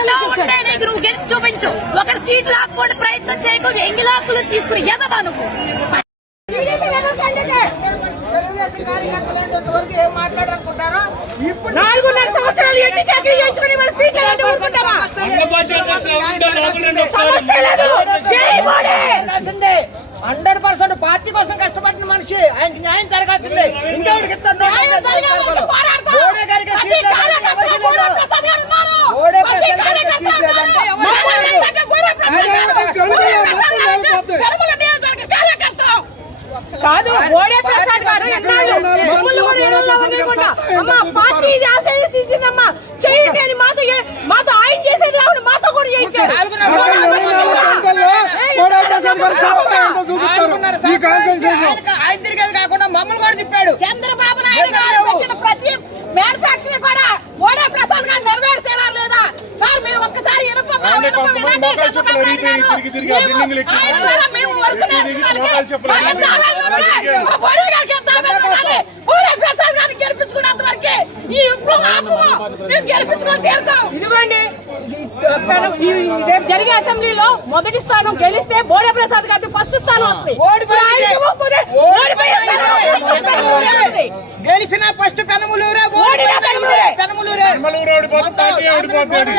నువ్వు గెలిచి చూపించు. ఒక సీట్ లాక్కోండి ప్రయత్నం చేయకు ఎంగి లాక్కులు తీసుకుని ఎదవా నువ్వు? నాలుగున్నర సంవత్సరాలు ఎన్ని చాకరీ చేయించుకుని వాళ్ళ సీట్లు ఎలాంటి హండ్రెడ్ పర్సెంట్ పార్టీ కోసం కష్టపడిన మనిషి. ఆయనకి న్యాయం జరగాల్సిందే ఇంకెవరికి ఇస్తాడు న్యాయం జరగాలంటే పోరాడతాం. మోడీ గారికి ప్రతి సీట్ లేదంటే కార్యకర్త ఎవరికి కూడా లేదు. ప్రసాద్ గారు ఉన్నారు. మోడీ ప్రతి ప్రసాద్ గారికి కార్యకర్త సీట్ లేదంటే ఎవరికి మమ్మల్ని లేదు. ఏంటంటే కూడా ప్రసాద్ గారు. మోడీ ప్రసాద్ గారు పెరుమల నియోజకవర్గ కార్యకర్త. కాదు ఓడే ప్రసాద్ గారు ఎన్నాళ్ళు మమ్మల్ని కూడా ఇళ్ళల్లో వదిలేయకుండా, అమ్మా పార్టీ ఆశీర్వదించిందమ్మా చేయండి అని మాతో మాతో ఆయన చేసేది కాకుండా మాతో కూడా కాన్సెన్ట్రేషన్ ఆయన- తిరిగేది కాకుండా మమ్మల్ని కూడా తిప్పాడు చంద్రబాబు నాయుడు ప్రతి మ్యానుఫాక్చరింగ్ కూడా ఓడే ప్రసాద్ గారు నెరవేర్చేలా లేదా సార్ మీరు ఒక్కసారి మేము- వర్క్ ప్రసాద్ గారిని గెలిపించుకున్నంత వరకే ఈ విప్లవం ఆపము. మేము గెలిపించుకొని తీరుతాం. ఇదిగోండి. ఇది తను- ఈ రేపు జరిగే అసెంబ్లీలో మొదటి స్థానం గెలిస్తే బోడే ప్రసాద్ గారికి ఫస్ట్ స్థానం వస్తుంది. గెలిచిన ఫస్ట్ కనుమలూరే కనుమలూరే. కనుమలూరే కనుమలూరు ఓడిపోతే పార్టీ ఓడిపోతుంది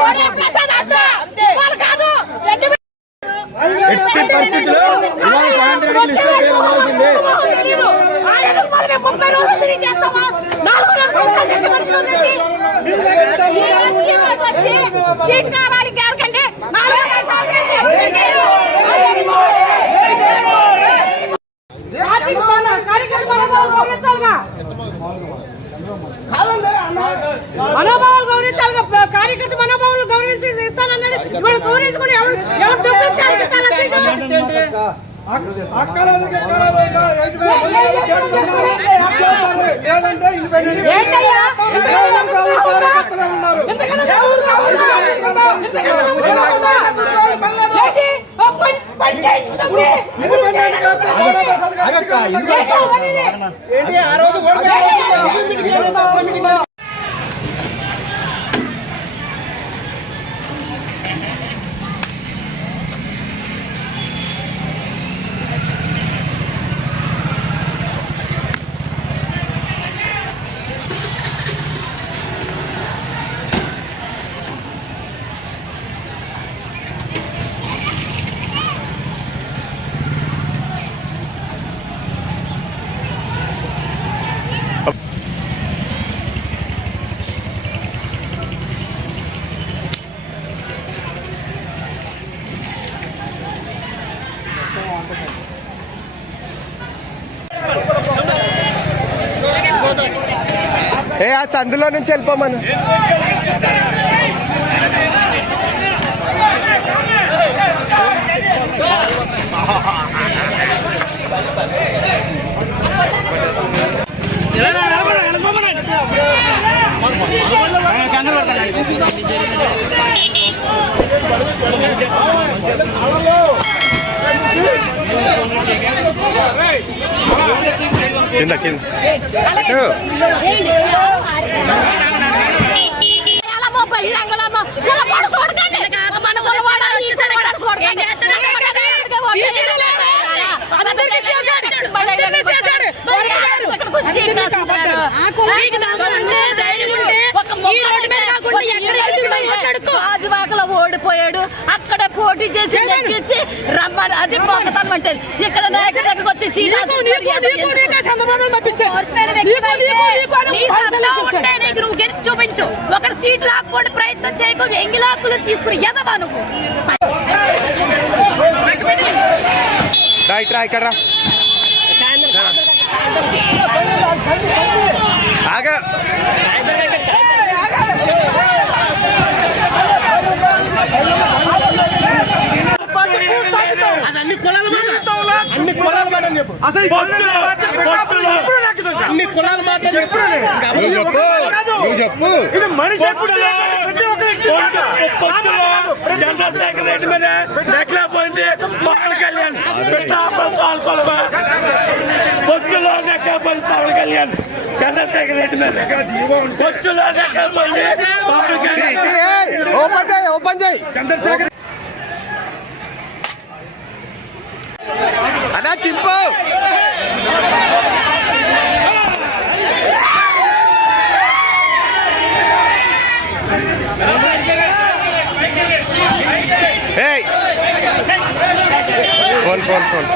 ఓడే ప్రసాద్ అంట వాళ్ళు కాదు రెండు ఎట్టి పరిస్థితుల్లో ఇవాళ సాయంత్రానికి లిస్టు పేరు అవ్వాల్సిందే ఆయన మరి మేము ముప్పై రోజులు తిరిగి చేస్తామా? నాలుగున్నర సంవత్సరాలు చేసే మనిషి ఉన్నది. ఈ రోజుకి ఈ రోజు వచ్చి సీట్ కావాలి ఎవరికంటే నాలుగు సంవత్సరాల నుంచి ఎవరు తిరిగారు? పార్టీకి మన కార్యకర్త మనోభావాలు గౌరవించాలిగా. మనోభావాలు గౌరవించాలిగా ప- కార్యకర్త మనోభావాలు గౌరవించి ఇస్తానన్నాడు ఇవాళ గౌరవించుకుని ఎవరు ఎవరు డబ్బులు ఇచ్చారు ఇస్తారా ఏ ఆ సందులో నుంచి వెళ్ళిపోమను కింద కింద. అటు. ఎలామో పోటీ చేసి నెగ్గించి రమ్మని అది పోకతమ్మంటే ఇక్కడ నాయకుడి దగ్గరకు వచ్చి నువ్వు గెలిచి చూపించు. ఒకటి సీట్ లాక్కోండి ప్రయత్నం చేయకు. ఎంగి లాక్కులు తీసుకుని ఎదవా నువ్వు? ఇక్కడ రా. ఆగా. అసలు అన్ని కులాల మాటలు ఎప్పుడు చెప్పు. ఇది మనిషి ఎప్పుడు ప్రతి ఒక్క చంద్రశేఖర్ రెడ్డి మీద నెక్లా పోయింది. ఓపెన్ చేయి ఓపెన్ చేయి. చంద్రశేఖర్ அதான் சிம்பு ஏய் phone phone phone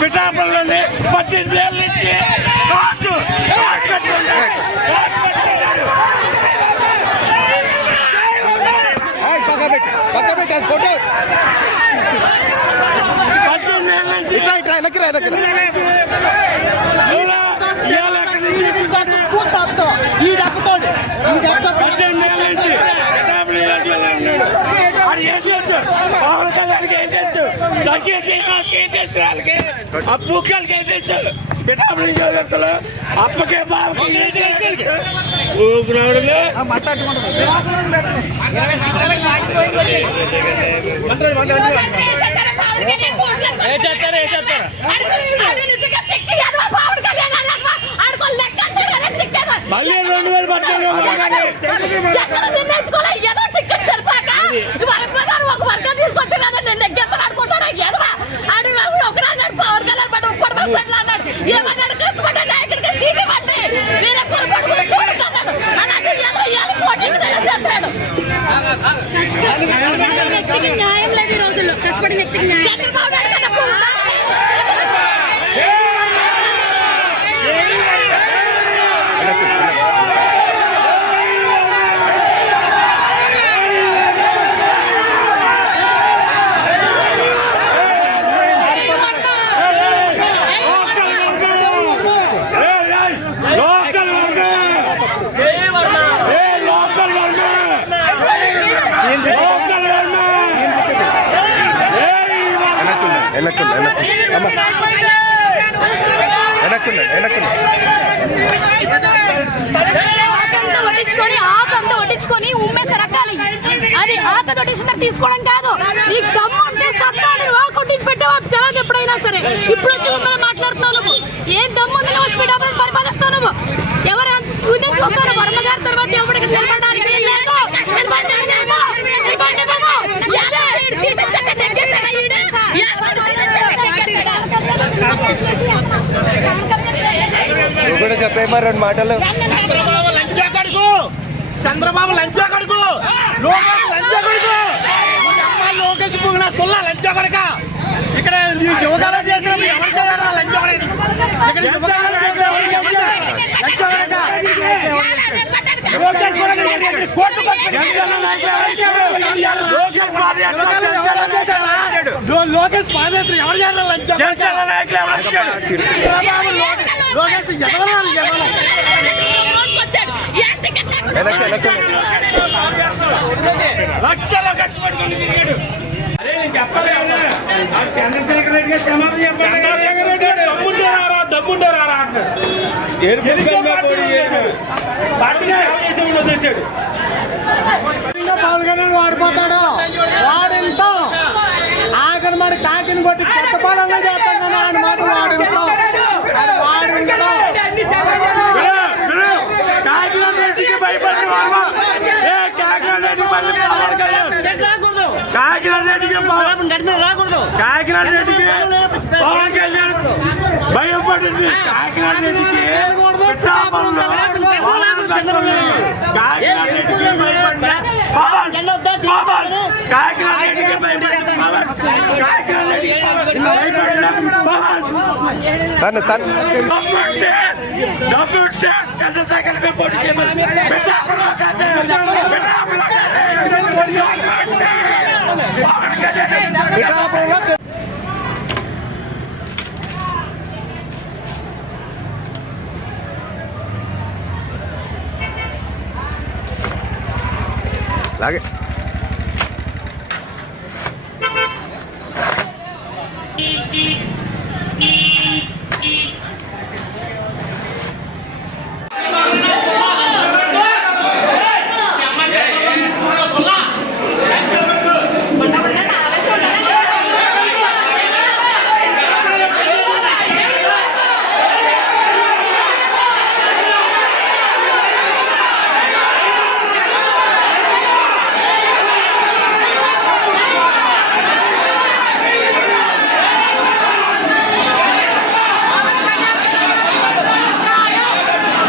Photo పద్దెనిమిది ఏళ్ళ నుంచి ఇట్లా ఇట్లా వెనక్కి రా వెనక్కి రా. ఇలా ఇవాళ ఎక్కడి నుంచి పిఠాపురం పూర్తి ఆపుతో. ఈ దెబ్బతోటి ఈ దెబ్బతో పద్దెనిమిది ఏళ్ళ నుంచి పిఠాపురం నియోజకవర్గంలో ఉన్నాడు. వాడు ఏం చేస్తాడు పవన్ కళ్యాణ్కి ఏం చేస్తాడు దక్కే శ్రీనివాస్కి ఏం చేస్తాడు వాళ్ళకి ఆ బుక్కలకి ఏం చేస్తాడు పిఠాపురం నియోజకవర్గంలో అప్పకే బాబుకి ఏం చేస్తాడు ఊపిరాడులే మళ్ళీ రెండు వేలు పట్టాలి Cách వెనక్కున్నా ఆకంతా వడ్డించుకొని రకాలి అది ఆక తీసుకోవడం కాదు. నీకు దమ్ము ఉంటే సత్తాడు కొట్టించి పెట్టావా జనాలు ఎప్పుడైనా సరే. ఇప్పుడు వచ్చి ఉమ్మని మాట్లాడుతున్నావు నువ్వు. ఏం దమ్ము ఉంది నువ్వు వచ్చి పరిపాలిస్తావు నువ్వు? ఎవరు ఉదయం చూస్తాను వర్మ గారి తర్వాత ఎవరికి నిలబడడానికి ఏం లేదు నిలబడడానికి లేదు. నిలబడనివ్వము. ఎలా? సీట్ ఇచ్చాక నెగ్గేస్తాడా ఈడు? ఎవరు సీట్ ఇచ్చాక నువ్వు కూడా చెప్పే మరి రెండు మాటలు. చంద్రబాబు లంచా కడుగు చంద్రబాబు లంచా కడుగు లోకేష్ లంచా లోకేష్ సొల్ల లంచా కడుక. ఇక్కడ నీ యువకాలం చేసినప్పుడు ఎవరు చేయాలి లంచా కడగ ఇక్కడ యువకాలం? లంచా కడక. లోకేష్ కోర్టు లోకేష్ పాదయాత్ర ఎవరు చేయాలి లంచా కడక. చంద్రబాబు లోకేష్ లోకేష్ ఎదగలాలి ఎదగలాలి రోజుకొచ్చాడు. లక్షలో ఖర్చు తిరిగాడు అదే నేను చెప్పలేదు ఆ చంద్రశేఖర్ రెడ్డి గారు చెప్పండి దమ్ముంటే రారా దమ్ముంటే రారా వాడిపోతాడు ఆఖరి మరి కాకిని కొట్టి కొత్త పాలన చేస్తాడు రెడ్డికి పవన్ రాకూడదు కాకినాడ రెడ్డికి పవన్ కళ్యాణ్ భయపడింది కాకినాడ రెడ్డికి పిఠాపురంలో పవన్ కళ్యాణ్ కాకినాడ రెడ్డికి భయపడిన పవన్ పవన్ కాకినాడ రెడ్డికి భయపడిన పవన్ కాకినాడ రెడ్డికి భయపడిన పవన్ తను తను డబ్బుంటే డబ్బుంటే చంద్రశేఖర్ మీద పోటీ చేయమని పిఠాపురం కాదు. बेटा आप औरत लागे Beep, beep.